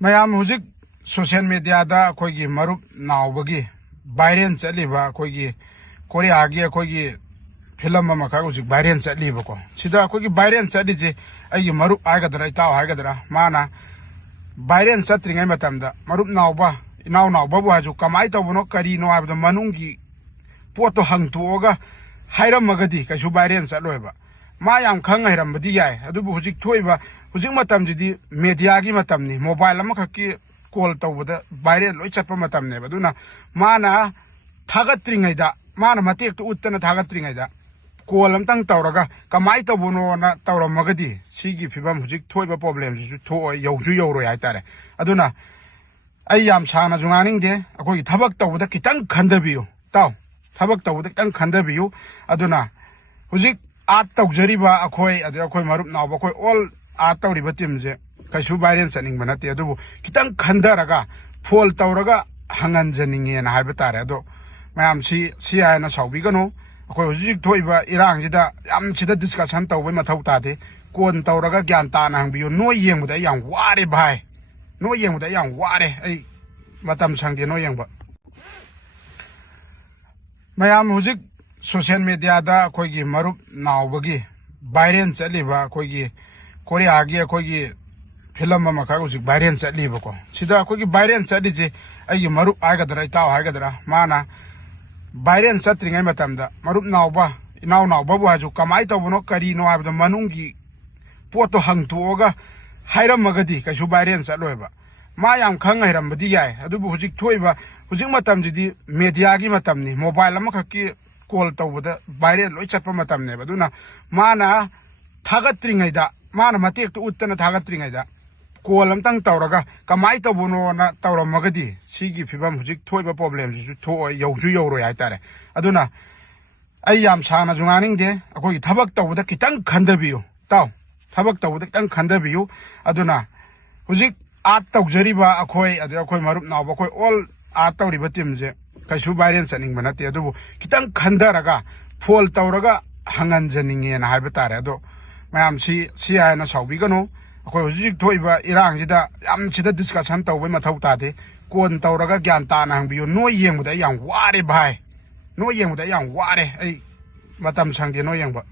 ꯃꯌꯥꯝ ꯍꯧꯖꯤꯛ ꯁꯣꯁꯤꯌꯦꯜ ꯃꯤꯗꯤꯌꯥꯗ ꯑꯩꯈꯣꯏꯒꯤ ꯃꯔꯨꯞ ꯅꯥꯎꯕꯒꯤ ꯚꯥꯏꯔꯦꯜ ꯆꯠꯂꯤꯕ ꯑꯩꯈꯣꯏꯒꯤ ꯀꯣꯔꯤꯌꯥꯒꯤ ꯑꯩꯈꯣꯏꯒꯤ ꯐꯤꯂꯝ ꯑꯃꯈꯛ ꯍꯧꯖꯤꯛ ꯚꯥꯏꯔꯦꯜ ꯆꯠꯂꯤꯕꯀꯣ ꯁꯤꯗ ꯑꯩꯈꯣꯏꯒꯤ ꯚꯥꯏꯔꯦꯜ ꯆꯠꯂꯤꯁꯦ ꯑꯩꯒꯤ ꯃꯔꯨꯞ ꯍꯥꯏꯒꯗ꯭ꯔꯥ ꯏꯇꯥꯎ ꯍꯥꯏꯒꯗ꯭ꯔꯥ ꯃꯥꯅ ꯚꯥꯏꯔꯦꯜ ꯆꯠꯇ꯭ꯔꯤꯉꯩ ꯃꯇꯝꯗ ꯃꯔꯨꯞ ꯅꯥꯎꯕ ꯏꯅꯥꯎ ꯅꯥꯎꯕꯕꯨ ꯍꯥꯏꯁꯨ ꯀꯃꯥꯏꯅ ꯇꯧꯕꯅꯣ ꯀꯔꯤꯅꯣ ꯍꯥꯏꯕꯗꯣ ꯃꯅꯨꯡꯒꯤ ꯄꯣꯠꯇꯣ ꯍꯪꯇꯣꯛꯑꯒ ꯍꯥꯏꯔꯝꯃꯒꯗꯤ ꯀꯩꯁꯨ ꯚꯥꯏꯔꯦꯜ ꯆꯠꯂꯣꯏꯕ ꯃꯥ ꯌꯥꯝ ꯈꯪ ꯍꯩꯔꯝꯕꯗꯤ ꯌꯥꯏ ꯑꯗꯨꯕꯨ ꯍꯧꯖꯤꯛ ꯊꯣꯛꯏꯕ ꯍꯧꯖꯤꯛ ꯃꯇꯝꯁꯤꯗꯤ ꯃꯦꯗꯤꯌꯥꯒꯤ ꯃꯇꯝꯅꯤ ꯃꯣꯕꯥꯏꯜ ꯑꯃꯈꯛꯀꯤ ꯀꯣꯜ ꯇꯧꯕꯗ ꯚꯥꯏꯔꯦꯜ ꯂꯣꯏ ꯆꯠꯄ ꯃꯇꯝꯅꯦꯕ ꯑꯗꯨꯅ ꯃꯥꯅ ꯊꯥꯒꯠꯇ꯭ꯔꯤꯉꯩꯗ ꯃꯥꯅ ꯃꯇꯦꯛꯇꯨ ꯎꯠꯇꯅ ꯊꯥꯒꯠꯇ꯭ꯔꯤꯉꯩꯗ ꯀꯣꯜ ꯑꯝꯇꯪ ꯇꯧꯔꯒ ꯀꯃꯥꯏꯅ ꯇꯧꯕꯅꯣꯅ ꯇꯧꯔꯝꯃꯒꯗꯤ ꯁꯤꯒꯤ ꯐꯤꯕꯝ ꯍꯧꯖꯤꯛ ꯊꯣꯛꯏꯕ ꯄ꯭ꯔꯣꯕ꯭ꯂꯦꯝꯁꯤꯁꯨ ꯊꯣꯛꯑꯣꯏ ꯌꯧꯁꯨ ꯌꯧꯔꯣꯏ ꯍꯥꯏꯇꯥꯔꯦ ꯑꯗꯨꯅ ꯑꯩ ꯌꯥꯝ ꯁꯥꯡꯅꯁꯨ ꯉꯥꯡꯅꯤꯡꯗꯦ ꯑꯩꯈꯣꯏꯒꯤ ꯊꯕꯛ ꯇꯧꯕꯗ ꯈꯤꯇꯪ ꯈꯟꯊꯕꯤꯌꯨ ꯇꯥꯎ ꯊꯕꯛ ꯇꯧꯕꯗ ꯈꯤꯇꯪ ꯈꯟꯊꯕꯤꯌꯨ ꯑꯗꯨꯅ ꯍꯧꯖꯤꯛ ꯑꯥꯔꯠ ꯇꯧꯖꯔꯤꯕ ꯑꯩꯈꯣꯏ ꯑꯗꯩ ꯑꯩꯈꯣꯏ ꯃꯔꯨꯞ ꯅꯥꯎꯕ ꯑꯩꯈꯣꯏ ꯑꯣꯜ ꯑꯥꯔꯠ ꯇꯧꯔꯤꯕ ꯇꯤꯝꯁꯦ ꯀꯩꯁꯨ ꯚꯥꯏꯔꯦꯜ ꯆꯠꯅꯤꯡꯕ ꯅꯠꯇꯦ ꯑꯗꯨꯕꯨ ꯈꯤꯇꯪ ꯈꯟꯊꯔꯒ ꯐꯣꯜ ꯇꯧꯔꯒ ꯍꯪꯍꯟꯖꯅꯤꯡꯉꯦꯅ ꯍꯥꯏꯕ ꯇꯥꯔꯦ ꯑꯗꯣ ꯃꯌꯥꯝ ꯁꯤ ꯍꯥꯏꯅ ꯁꯥꯎꯕꯤꯒꯅꯨ ꯑꯩꯈꯣꯏ ꯍꯧꯖꯤꯛ ꯊꯣꯛꯏꯕ ꯏꯔꯥꯡꯁꯤꯗ ꯌꯥꯝ ꯁꯤꯗ ꯗꯤꯁꯀꯁꯟ ꯇꯧꯕꯩ ꯃꯊꯧ ꯇꯥꯗꯦ ꯀꯣꯟ ꯇꯧꯔꯒ ꯒ꯭ꯌꯥꯟ ꯇꯥꯅ ꯍꯪꯕꯤꯌꯨ ꯅꯣꯏ ꯌꯦꯡꯕꯗ ꯑꯩ ꯌꯥꯝ ꯋꯥꯔꯦ ꯚꯥꯏ ꯅꯣꯏ ꯌꯦꯡꯕꯗ ꯑꯩ ꯌꯥꯝ ꯋꯥꯔꯦ ꯑꯩ ꯃꯇꯝ ꯁꯪꯗꯦ ꯅꯣꯏ ꯌꯦꯡꯕ ꯃꯌꯥꯝ ꯍꯧꯖꯤꯛ ꯁꯣꯁꯤꯌꯦꯜ ꯃꯤꯗꯤꯌꯥꯗ ꯑꯩꯈꯣꯏꯒꯤ ꯃꯔꯨꯞ ꯅꯥꯎꯕꯒꯤ ꯚꯥꯏꯔꯦꯜ ꯆꯠꯂꯤꯕ ꯑꯩꯈꯣꯏꯒꯤ ꯀꯣꯔꯤꯌꯥꯒꯤ ꯑꯩꯈꯣꯏꯒꯤ ꯐꯤꯂꯝ ꯑꯃꯈꯛ ꯍꯧꯖꯤꯛ ꯚꯥꯏꯔꯦꯜ ꯆꯠꯂꯤꯕꯀꯣ ꯁꯤꯗ ꯑꯩꯈꯣꯏꯒꯤ ꯚꯥꯏꯔꯦꯜ ꯆꯠꯂꯤꯁꯦ ꯑꯩꯒꯤ ꯃꯔꯨꯞ ꯍꯥꯏꯒꯗ꯭ꯔꯥ ꯏꯇꯥꯎ ꯍꯥꯏꯒꯗ꯭ꯔꯥ ꯃꯥꯅ ꯚꯥꯏꯔꯦꯜ ꯆꯠꯇ꯭ꯔꯤꯉꯩ ꯃꯇꯝꯗ ꯃꯔꯨꯞ ꯅꯥꯎꯕ ꯏꯅꯥꯎ ꯅꯥꯎꯕꯕꯨ ꯍꯥꯏꯁꯨ ꯀꯃꯥꯏꯅ ꯇꯧꯕꯅꯣ ꯀꯔꯤꯅꯣ ꯍꯥꯏꯕꯗꯣ ꯃꯅꯨꯡꯒꯤ ꯄꯣꯠꯇꯣ ꯍꯪꯇꯣꯛꯑꯒ ꯍꯥꯏꯔꯝꯃꯒꯗꯤ ꯀꯩꯁꯨ ꯚꯥꯏꯔꯦꯜ ꯆꯠꯂꯣꯏꯕ ꯃꯥ ꯌꯥꯝ ꯈꯪ ꯍꯩꯔꯝꯕꯗꯤ ꯌꯥꯏ ꯑꯗꯨꯕꯨ ꯍꯧꯖꯤक ꯊꯣꯛꯏꯕ ꯍꯧꯖꯤꯛ ꯃꯇꯝꯁꯤꯗꯤ ꯃꯦꯗꯤꯌꯥꯒꯤ ꯃꯇꯝꯅꯤ ꯃꯣꯕꯥꯏꯜ ꯑꯃꯈꯛꯀꯤ ꯀꯣꯜ ꯇꯧꯕꯗ ꯚꯥꯏꯔꯦꯜ ꯂꯣꯏ ꯆꯠꯄ ꯃꯇꯝꯅꯦꯕ ꯑꯗꯨꯅ ꯃꯥꯅ ꯊꯥꯒꯠꯇ꯭ꯔꯤꯉꯩꯗ ꯃꯥꯅ ꯃꯇꯦꯛꯇꯨ ꯎꯠꯇꯅ ꯊꯥꯒꯠꯇ꯭ꯔꯤꯉꯩꯗ ꯀꯣꯜ ꯑꯝꯇꯪ ꯇꯧꯔꯒ ꯀꯃꯥꯏꯅ ꯇꯧꯕꯅꯣꯅ ꯇꯧꯔꯝꯃꯒꯗꯤ ꯁꯤꯒꯤ ꯐꯤꯕꯝ ꯍꯧꯖꯤꯛ ꯊꯣꯛꯏꯕ ꯄ꯭ꯔꯣꯕ꯭ꯂꯦꯝꯁꯤꯁꯨ ꯊꯣꯛꯑꯣꯏ ꯌꯧꯁꯨ ꯌꯧꯔꯣꯏ ꯍꯥꯏꯇꯥꯔꯦ ꯑꯗꯨꯅ ꯑꯩ ꯌꯥꯝ ꯁꯥꯡꯅꯁꯨ ꯉꯥꯡꯅꯤꯡꯗꯦ ꯑꯩꯈꯣꯏꯒꯤ ꯊꯕꯛ ꯇꯧꯕꯗ ꯈꯤꯇꯪ ꯈꯟꯊꯕꯤꯌꯨ ꯇꯥꯎ ꯊꯕꯛ ꯇꯧꯕꯗ ꯈꯤꯇꯪ ꯈꯟꯊꯕꯤꯌꯨ ꯑꯗꯨꯅ ꯍꯧꯖꯤꯛ ꯑꯥꯔꯠ ꯇꯧꯖꯔꯤꯕ ꯑꯩꯈꯣꯏ ꯑꯗꯩ ꯑꯩꯈꯣꯏ ꯃꯔꯨꯞ ꯅꯥꯎꯕ ꯑꯩꯈꯣꯏ ꯑꯣꯜ ꯑꯥꯔꯠ ꯇꯧꯔꯤꯕ ꯇꯤꯝꯁꯦ ꯀꯩꯁꯨ ꯚꯥꯏꯔꯦꯜ ꯆꯠꯅꯤꯡꯕ ꯅꯠꯇꯦ ꯑꯗꯨꯕꯨ ꯈꯤꯇꯪ ꯈꯟꯊꯔꯒ ꯐꯣꯜ ꯇꯧꯔꯒ ꯍꯪꯍꯟꯖꯅꯤꯡꯉꯦꯅ ꯍꯥꯏꯕ ꯇꯥꯔꯦ ꯑꯗꯣ ꯃꯌꯥꯝ ꯁꯤ ꯍꯥꯏꯅ ꯁꯥꯎꯕꯤꯒꯅꯨ ꯑꯩꯈꯣꯏ ꯍꯧꯖꯤꯛ ꯊꯣꯛꯏꯕ ꯏꯔꯥꯡꯁꯤꯗ ꯌꯥꯝ ꯁꯤꯗ ꯗꯤꯁꯀꯁꯟ ꯇꯧꯕꯩ ꯃꯊꯧ ꯇꯥꯗꯦ ꯀꯣꯟ ꯇꯧꯔꯒ ꯒ꯭ꯌꯥꯟ ꯇꯥꯅ ꯍꯪꯕꯤꯌꯨ ꯅꯣꯏ ꯌꯦꯡꯕꯗ ꯑꯩ ꯌꯥꯝ ꯋꯥꯔꯦ ꯚꯥꯏ ꯅꯣꯏ ꯌꯦꯡꯕꯗ ꯑꯩ ꯌꯥꯝ ꯋꯥꯔꯦ ꯑꯩ ꯃꯇꯝ ꯁꯪꯗꯦ ꯅꯣꯏ ꯌꯦꯡꯕ